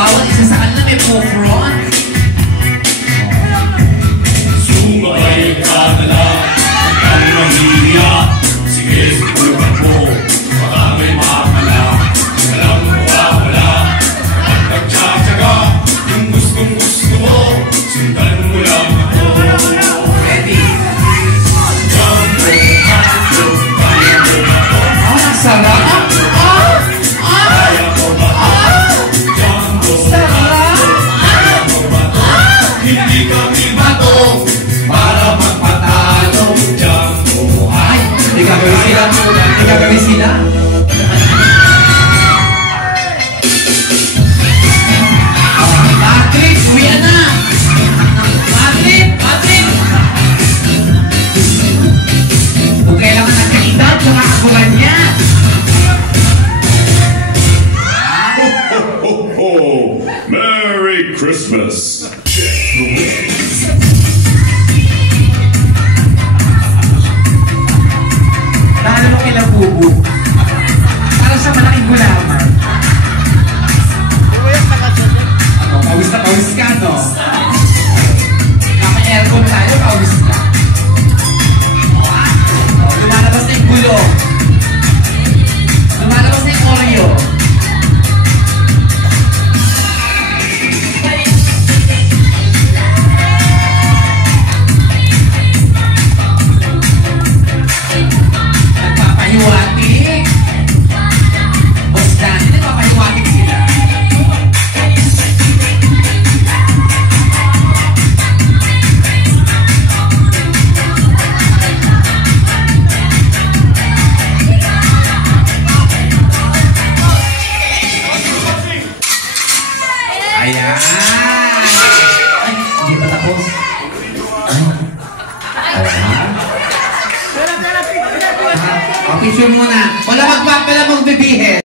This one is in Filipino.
Bawat isa sa kanila may pokron. Sumabay ka na lang, ang mahiya. Sige, sinugan mo, baka may makakala. Walang mawawala, kapag nagtsatsaga. Yung gustong gusto mo, sundan mo lang ako. Ready? Jumbo, hotlo, kaya mo ba ko? Ang sarap! Kaya mo ba ko? Jumbo, hotlo, kaya mo ba ko? Hindi kami bato para magpatalo. Jumbo, Ay! Hindi gagawin sila. Hindi gagawin sila. Patrick! Uwi na! Patrick! Patrick! Kung kailangan nagkaedad, nakakagulan niya. ho, Merry Christmas! Lalo mo kila Bubu. Para sa malaking gulaman. O, pawis na pawis ka, no? Naka-aircon tayo, pawis ka. O, lumalabas na yung gulo. Lumalabas na yung Oreo. Nagpapahiwatig. Boss Danny, nagpapahiwatig sila. Ayan! Ay, hindi pa tapos. Ayan. Picture muna. Wala magbibihis.